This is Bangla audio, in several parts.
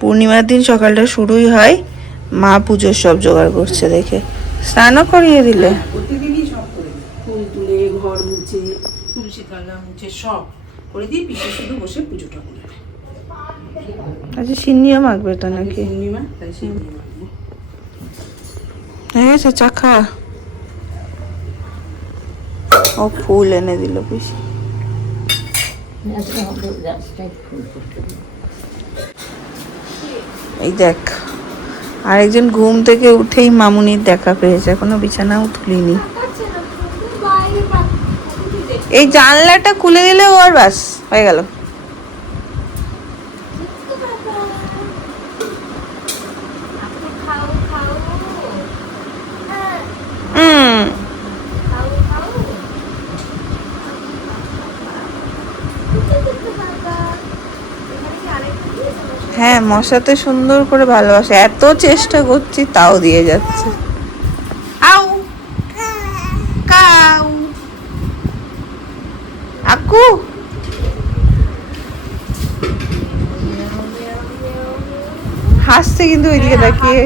পূর্ণিমার দিন সকালটা শুরুই হয়। মা পুজোর সব জোগাড় করছে দেখে। স্নানও করিয়ে দিলে। প্রতিদিনই সব করে দিই। ফুল তুলে ঘর মুছে তুলসী তলা মুছে সব করে দিয়ে পিসে শুধু বসে পুজোটা করে আচ্ছা সিন্নিও মাখবে তো নাকি? তাই। হয়ে খাওয়া ও ফুল এনে দিল পিসি। এই দেখ, আরেকজন ঘুম থেকে উঠেই মামুনির দেখা পেয়েছে, এখনও বিছানাও তুলিনি। এই জানলাটা খুলে দিলে ওর বাস, হয়ে গেল হুম হ্যাঁ মশাতে সুন্দর করে ভালোবাসে। এত চেষ্টা করছি তাও দিয়ে যাচ্ছে। আউ। কাউ। আকু হাসছে কিন্তু ওইদিকে তাকিয়ে।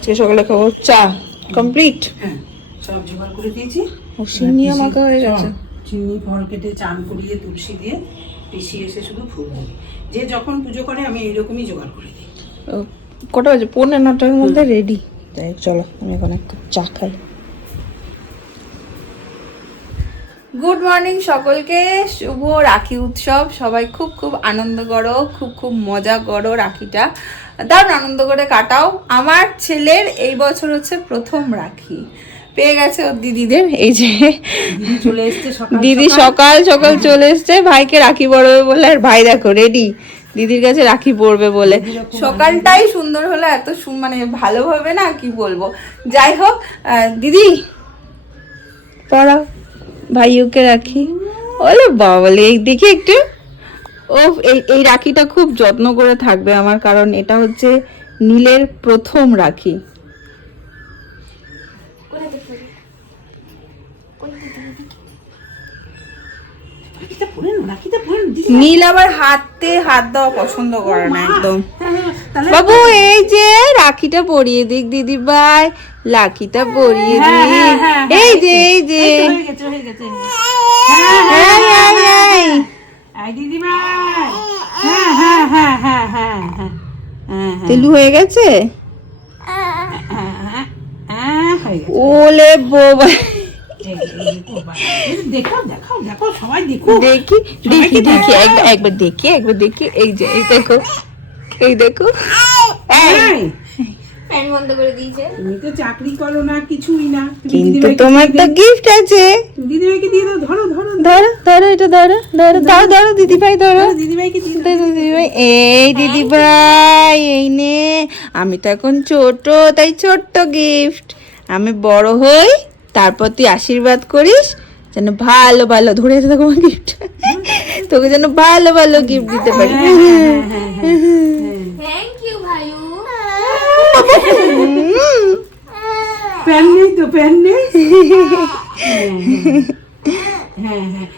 আজকে সকালে খাব চা কমপ্লিট হ্যাঁ সব জোগাড় করে দিয়েছি। ও সিন্নিও মাখা হয়ে গেছে। চিনি ফল কেটে চান করিয়ে তুলসী দিয়ে পিসি এসে শুধু ফুল দেবে যে যখন পুজো করে আমি এইরকমই জোগাড় করে দিই। ও, কটা বাজে? পৌনে নটার মধ্যে রেডি তাই চলো আমি এখন একটা চা খাই। গুড মর্নিং সকলকে শুভ রাখি উৎসব। সবাই খুব খুব আনন্দ করো খুব খুব মজা করো রাখিটা। দারুণ আনন্দ করে কাটাও। আমার ছেলের এই বছর হচ্ছে প্রথম রাখি। পেয়ে গেছে ওর দিদিদের এই যে দিদি চলে এসছে সকাল দিদি সকাল। সকাল চলে এসছে ভাইকে রাখি পরবে বলে আর ভাই দেখো রেডি দিদির কাছে রাখি পরবে বলে। সকালটাই সুন্দর হলো এত মানে ভালোভাবে না কি বলব? যাই হোক দিদি পড়াও। ভাইওকে রাখি। ওলে বাবলে এই দেখি একটু। ও এই এই রাখিটা খুব যত্ন করে থাকবে আমার কারণ এটা হচ্ছে নীলের প্রথম রাখি। নীল আবার হাতে হাত দেওয়া পছন্দ করে না একদম। হ্যাঁ, হ্যাঁ, বাবু এই যে রাখিটা পরিয়ে দিক দিদি ভাই লাখিটা পরিয়ে হ্যাঁ, দিক। হ্যাঁ, হ্যাঁ, এই যে এই যে। হয়ে হয়ে। হ্যাঁ, তেলু হয়ে গেছে? ওলে বোবা। দেখি দেখি দেখি একবার দেখি একবার দেখি। এই যে এই দেখো এই দেখো। ফ্যান বন্ধ করে দিয়েছে। তুমি তো চাকরি করো না কিছুই না। কিন্তু তোমার তো গিফট আছে। দিদিভাইকে দিয়ে দাও ধরো ধরো ধরো। ধরো এটা ধরো ধরো দাও ধরো দিদি ভাই ধরো। দিদিভাইকে দিয়ে দাও। দিদি ভাই এই দিদি ভাই এই নে। আমি তো এখন ছোট তাই ছোট্ট গিফট আমি বড় হই তারপর তুই আশীর্বাদ করিস যেন ভালো ভালো ধরে আছে তোমার গিফট তোকে যেন ভালো ভালো গিফট দিতে পারি। থ্যাংক ইউ ভাইউ প্যান নেই তো প্যান নেই? হ্যাঁ হ্যাঁ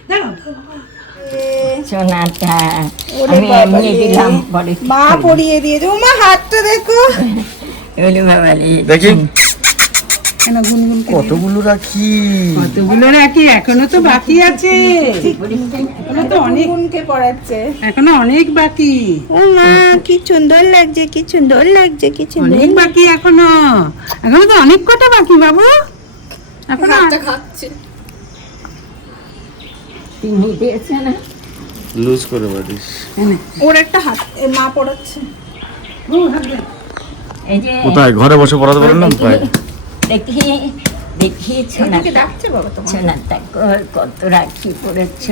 সোনাটা আমি এমনি দিলাম পরে মা পরিয়ে দিয়েছে মা হাতটা দেখো। দেখি। কেন গুনগুন কতগুলো রাখি? কতগুলো রাখি? এখনও তো বাকি আছে। এখনও তো অনেক গুনকে পড়াচ্ছে। এখনও অনেক বাকি। ও মা কি সুন্দর লাগছে কি সুন্দর লাগছে কি সুন্দর অনেক বাকি এখনও। এখনও তো অনেক কটা বাকি বাবু? এখনও খাচ্ছে। না? লুজ করে এনে, ওর একটা হাত মা পড়াচ্ছে। ও, হাত দে। এই যে কোথায়? ঘরে বসে পড়াতে পারেন না? ভাই দেখি দেখি শোনা তাকর কত রাখি পড়েছ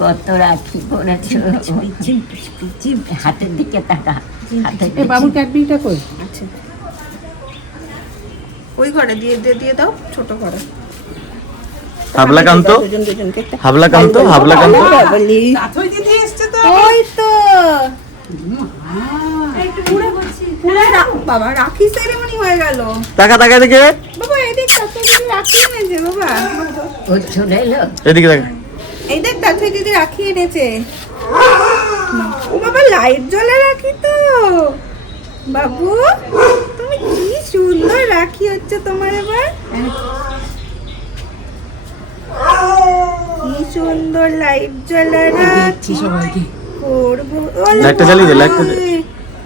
কত রাখি পড়েছ হাতের দিকে তাকা হাতের বাবু ক্যাডবিটা কই ওই ঘরে দিয়ে দিয়ে দিয়ে দাও ছোট ঘরে হাবলাকান্ত হাবলাকান্ত হাবলাকান্ত ওই তো পুরো বাবা রাখি সেরেমনি হয়ে গেল। তাকা তাকা এদিকে। বাবা এদিক তাতে দিদি রাখি এনেছে বাবা। ও চলে এলো এদিকে তাকা। এই দেখ তাতে দিদি রাখি এনেছে। ও বাবা লাইট জ্বলে রাখি তো। বাবু তুমি কি সুন্দর রাখি হচ্ছে তোমার এবার। কি সুন্দর লাইট জ্বলে রাখি। করব। লাইটটা জ্বালিয়ে দে, লাইটটা।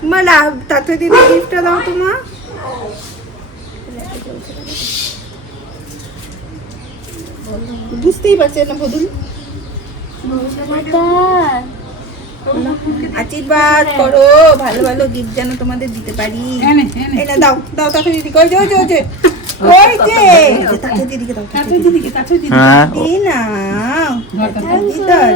মা লাভ তাতে দিদি গিফটটা দাও তো মা বুঝতেই পারছে না বদুল আশীর্বাদ করো ভালো ভালো গিফট যেন তোমাদের দিতে পারি। এনে দাও দাও তাতে দিদি কই যে ওই যে ওই যে। ওই যে? এই দিদিকে দাও দিদিকে দিদি। না দিদি দাও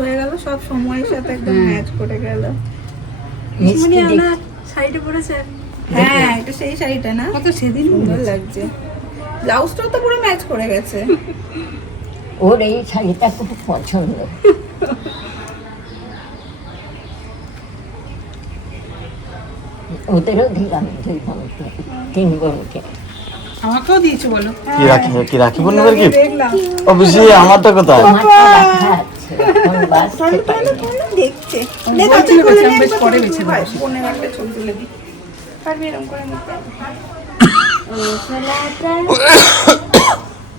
হয়ে গেল সব সময়ের সাথে একদম ম্যাচ করে গেল। মিষ্টি শাড়িটা পরেছেন হ্যাঁ এটা সেই শাড়িটা না। কত সেদিন সুন্দর লাগছে। ব্লাউজটাও তো পুরো ম্যাচ করে গেছে। ওর এই শাড়িটা খুব পছন্দ। ওদেরও দিলাম দুই বোনকে তিন বোনকে। আমাকেও দিয়েছে বলো। কি রাখি কি রাখি পূর্ণিমার কি? দেখলাম। ও বুঝি আমারটা কোথায়? আমারটা দেখছে।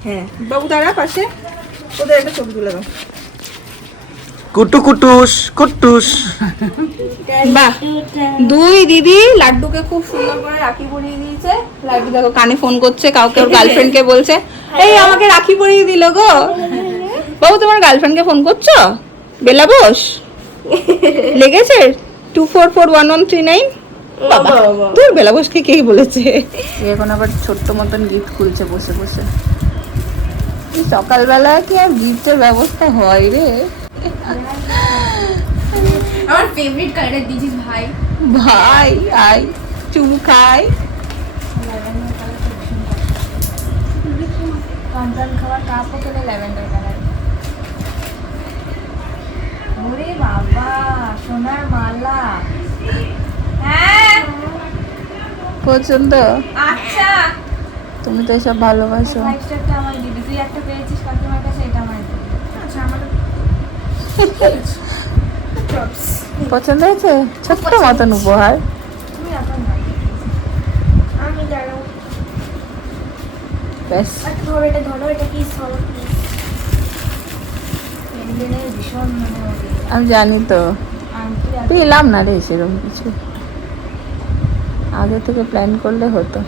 হ্যাঁ বাবু দাঁড়া পাশে। ওদের একটা ছবি তুলে দাও। কুটু কুটুস কুটুস। বাহ দুই দিদি লাড্ডুকে খুব সুন্দর করে রাখি পরিয়ে দিয়েছে। লাড্ডু দেখো কানে ফোন করছে কাউকে ওর গার্লফ্রেন্ডকে বলছে এই আমাকে রাখি পরিয়ে দিল গো। বাবু তোমার গার্লফ্রেন্ডকে ফোন করছ? বেলা বোস। লেগেছে? Two four four one one three nine বাবা তোর বেলা বোসকে কে বলেছে? এখন আবার ছোট্ট মতন গিফট খুলছে বসে বসে। সকালবেলা কি আর গিফটের ব্যবস্থা হয় রে? আমার ফেভারিট কালার দিয়েছিস ভাই। ভাই আই চুমু খাই। কনসার্ন খাবার কাপও কেনে ল্যাভেন্ডার কালার ওরে বাবা সোনার মালা হ্যাঁ? পছন্দ? আচ্ছা। তুমি তো এসব ভালোবাসো। স্টারটা আমার দিবি। তুই একটা পেয়েছিস কাকিমার কাছে এটা আমার আচ্ছা আমার পছন্দ হয়েছে? ছোট্ট মতন উপহার। তুমি এখন না আমি জানো ব্যাস। ধরো এটা ধরো এটা কি সরো ভীষণ মানে আমি জানি তো। পেলাম না রে সেরকম কিছু। আগে থেকে প্ল্যান করলে হতো।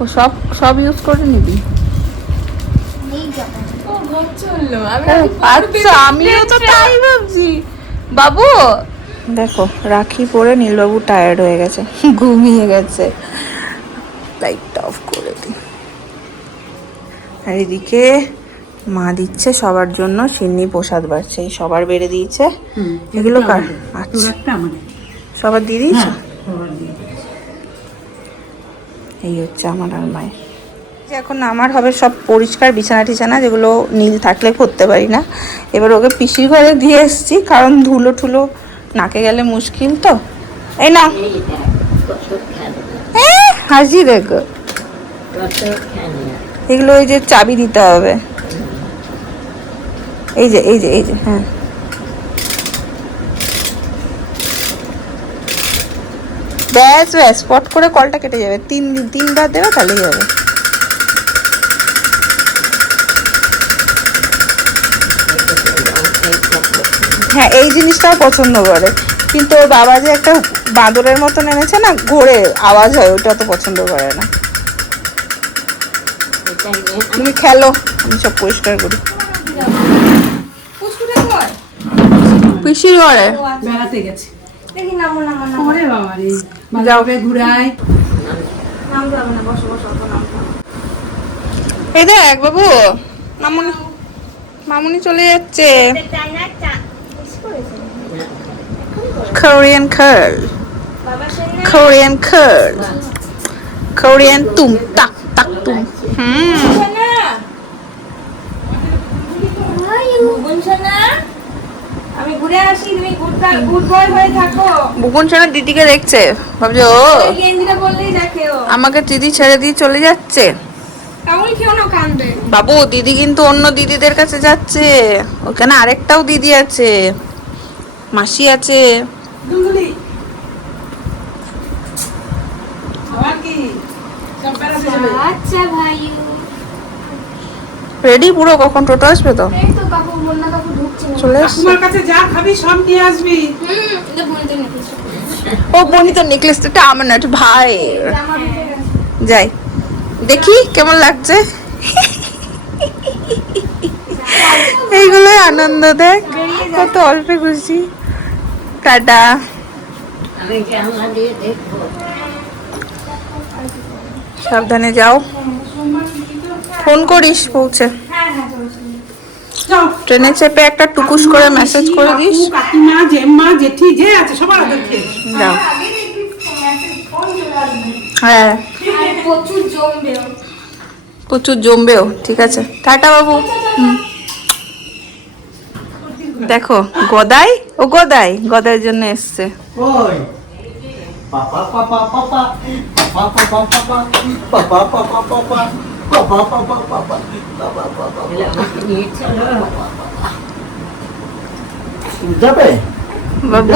ও সব সব ইউজ করে নিবি। আচ্ছা আমিও তো তাই ভাবছি। বাবু! দেখো রাখি পরে নীলবাবু টায়ার্ড হয়ে গেছে। ঘুমিয়ে গেছে। লাইটটা অফ করে দিই। আর এদিকে মা দিচ্ছে সবার জন্য সিন্নি প্রসাদ বাড়ছে সবার বেড়ে দিয়েছে। এগুলো কার? আচ্ছা। সবার দিয়ে দিয়েছে? এই হচ্ছে আমার আর মায়ের। এখন আমার হবে সব পরিষ্কার বিছানা টিছানা যেগুলো নীল থাকলে করতে পারি না। এবার ওকে পিসির ঘরে দিয়ে এসেছি কারণ ধুলো ঠুলো নাকে গেলে মুশকিল তো। এই না হাসি দেখো। এগুলো ওই যে চাবি দিতে হবে। এই যে এই যে এই যে হ্যাঁ। ব্যাস ব্যাস স্পট করে কলটা কেটে যাবে। তিন দিন তিনবার দেবে তাহলেই যাবে হ্যাঁ এই জিনিসটাও পছন্দ করে। কিন্তু ওর বাবা যে একটা বাঁদরের মতন এনেছে না ঘোরে আওয়াজ হয় ওটা তো পছন্দ করে না। তুমি খেলো আমি সব পরিষ্কার করি। পিসির ঘরে। বেড়াতে গেছে। ওরে বাবা রে যাও। ঘুরাই এই দেখ বাবু মামুনি মামুনি চলে যাচ্ছে। Korean curl Korean curl Korean tum tak tak tum হুম। ঘুরে আসি তুমি গুড গুড বয় হয়ে থাকো। বুকুন সোনা দিদিকে দেখছে। ভাবছে ও গেঞ্জিটা বললেই দেখে ও। আমাকে দিদি ছেড়ে দিয়ে চলে যাচ্ছে। কামড় খেও না কান্দে বাবু দিদি কিন্তু অন্য দিদিদের কাছে যাচ্ছে। ওখানে আরেকটাও দিদি আছে। মাসি আছে। আবার কি? যাবে। আচ্ছা ভাই। রেডি পুরো কখন? টোটো আসবে তো? এই তো চলে ঠাকুমার কাছে যা খাবি সব নিয়ে আসবি। ও বনি তো নেকলেসটা আমার না ভাই যাই দেখি কেমন লাগছে। এইগুলো আনন্দ দেখ কত অল্পে খুশি। টাটা। সাবধানে যাও। ফোন করিস পৌঁছে হ্যাঁ হ্যাঁ চলো চলো যাও ট্রেনে চেপে একটা টুকুস করে মেসেজ করে দিস কাকু, কাকিমা জেম্মা জেঠি যে আছে সবার আদর খেয়ে হ্যাঁ প্রচুর জমবেও প্রচুর জমবেও ঠিক আছে টাটা বাবু হুম। দেখো গদাই ও গদাই গদাইয়ের জন্য এসছে পাপা পাপা পাপা পাপা পাপা পাপা পাপা পাপা পাপা বাবু।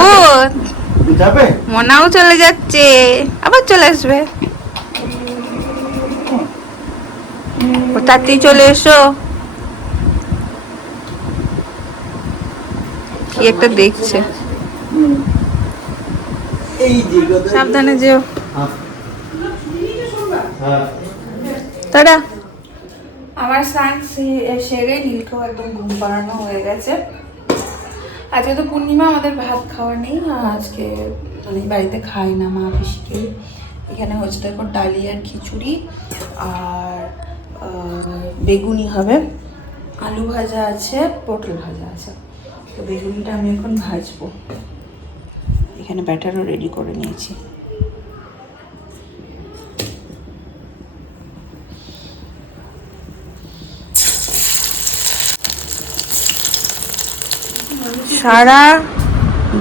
মনাও চলে যাচ্ছে। আবার চলে আসবে। তাতেই চলে এসো। কি একটা দেখছে। সাবধানে যেও। হ্যাঁ। তারা আমার স্নান সেরে নীলকেও একদম ঘুম পাড়ানো হয়ে গেছে। আজকে তো পূর্ণিমা, আমাদের ভাত খাওয়ার নেই। আজকে মানে বাড়িতে খাই না মা পিসিকে। এখানে হচ্ছে দেখো ডালি আর খিচুড়ি, আর বেগুনি হবে। আলু ভাজা আছে, পটল ভাজা আছে। তো বেগুনিটা আমি এখন ভাজবো। এখানে ব্যাটারও রেডি করে নিয়েছি। সারা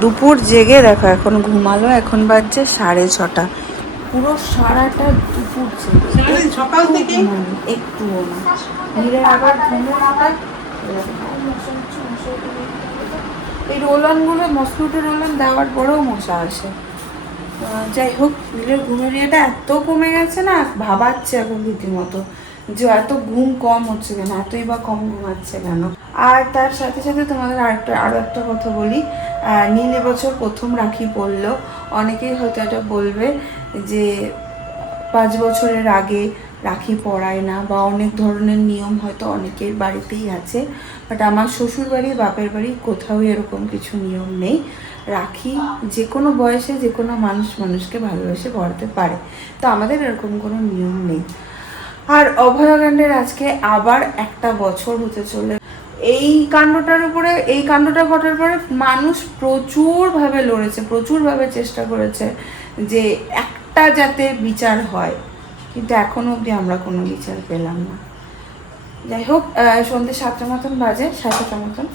দুপুর জেগে দেখো এখন ঘুমালো এখন বাজছে সাড়ে ছটা। পুরো সারাটা দুপুর জেগে। সকাল থেকে একটুও না নীরের আবার এই রোলনগুলো মসকুটো রোলন দেওয়ার পরেও মশা আসে। যাই হোক নীলের ঘুমের ইয়েটা এত কমে গেছে না ভাবাচ্ছে এখন রীতিমতো যে এত ঘুম কম হচ্ছে কেন এতই বা কম ঘুমাচ্ছে কেন। আর তার সাথে সাথে তোমাদের আরেকটা আরও একটা কথা বলি। নীল এবছর প্রথম রাখি পড়ল অনেকেই হয়তো এটা বলবে যে পাঁচ বছরের আগে রাখি পরায় না বা অনেক ধরনের নিয়ম হয়তো অনেকের বাড়িতেই আছে। বাট আমার শ্বশুর বাড়ি, বাপের বাড়ি কোথাও এরকম কিছু নিয়ম নেই। রাখি যে কোনো বয়সে যে কোনো মানুষ মানুষকে ভালোবেসে পড়াতে পারে। তো আমাদের এরকম কোনো নিয়ম নেই। আর অভয়াকাণ্ডের আজকে আবার একটা বছর হতে চলে এই কাণ্ডটার উপরে এই কাণ্ডটা ঘটার পরে মানুষ প্রচুরভাবে লড়েছে প্রচুরভাবে চেষ্টা করেছে যে একটা যাতে বিচার হয়। কিন্তু এখনও অবধি আমরা কোনো বিচার পেলাম না। যাই হোক সন্ধ্যে সাতটা মতন বাজে সাড়ে সাতটা মতন।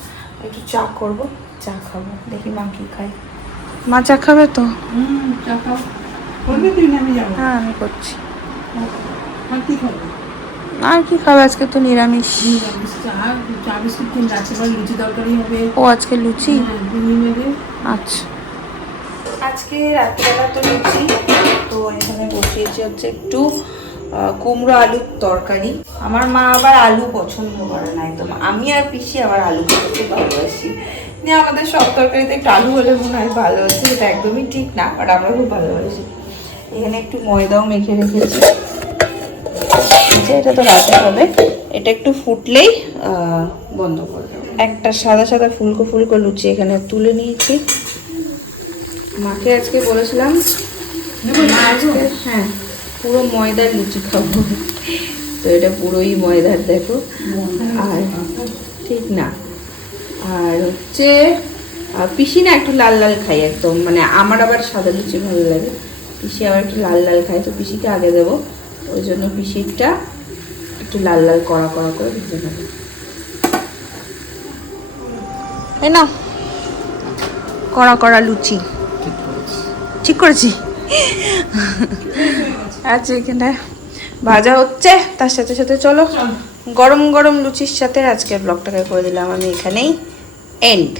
একটু চা করব চা খাব। দেখি মা কি খাই মা চা খাবে তো? হুম চা খাও। করবে তুই না আমি যাব। হ্যাঁ আমি করছি। কি খাব? আর কি খাবে? আজকে তো নিরামিষ। ও আজকে লুচি? হ্যাঁ, নেবে আচ্ছা। আজকে রাত্রিবেলা তো লুচি তো এখানে বসিয়েছি হচ্ছে একটু কুমড়ো আলুর তরকারি। আমার মা আবার আলু পছন্দ করে না একদম। আমি আর পিসি আবার আলু খেতে ভালোবাসি। যে আমাদের সব তরকারিতে একটু আলু হলে মনে হয় ভালো হচ্ছে সেটা একদমই ঠিক না বাট আমরা খুব ভালোবাসি। এখানে একটু ময়দাও মেখে রেখেছি। আচ্ছা এটা তো রাতে হবে। এটা একটু ফুটলেই বন্ধ করে দেবো। একটা সাদা সাদা ফুলকো ফুলকো লুচি এখানে তুলে নিয়েছি। মাকে আজকে বলেছিলাম হ্যাঁ পুরো ময়দার লুচি খাব। তো এটা পুরোই ময়দার দেখো। আর ঠিক না। আর হচ্ছে পিসি না একটু লাল লাল খাই একদম। মানে আমার আবার সাদা লুচি ভালো লাগে। পিসি আবার একটু লাল লাল খায় তো পিসিকে আগে দেবো। ওই জন্য পিসিরটা একটু লাল লাল কড়া কড়া করে ভেজে নেব। এই না কড়া কড়া লুচি। ঠিক করেছি। আচ্ছা এখানে ভাজা হচ্ছে। তার সাথে সাথে চলো। গরম গরম লুচির সাথে আজকের ব্লগটাকে করে দিলাম। আমি এখানেই এন্ড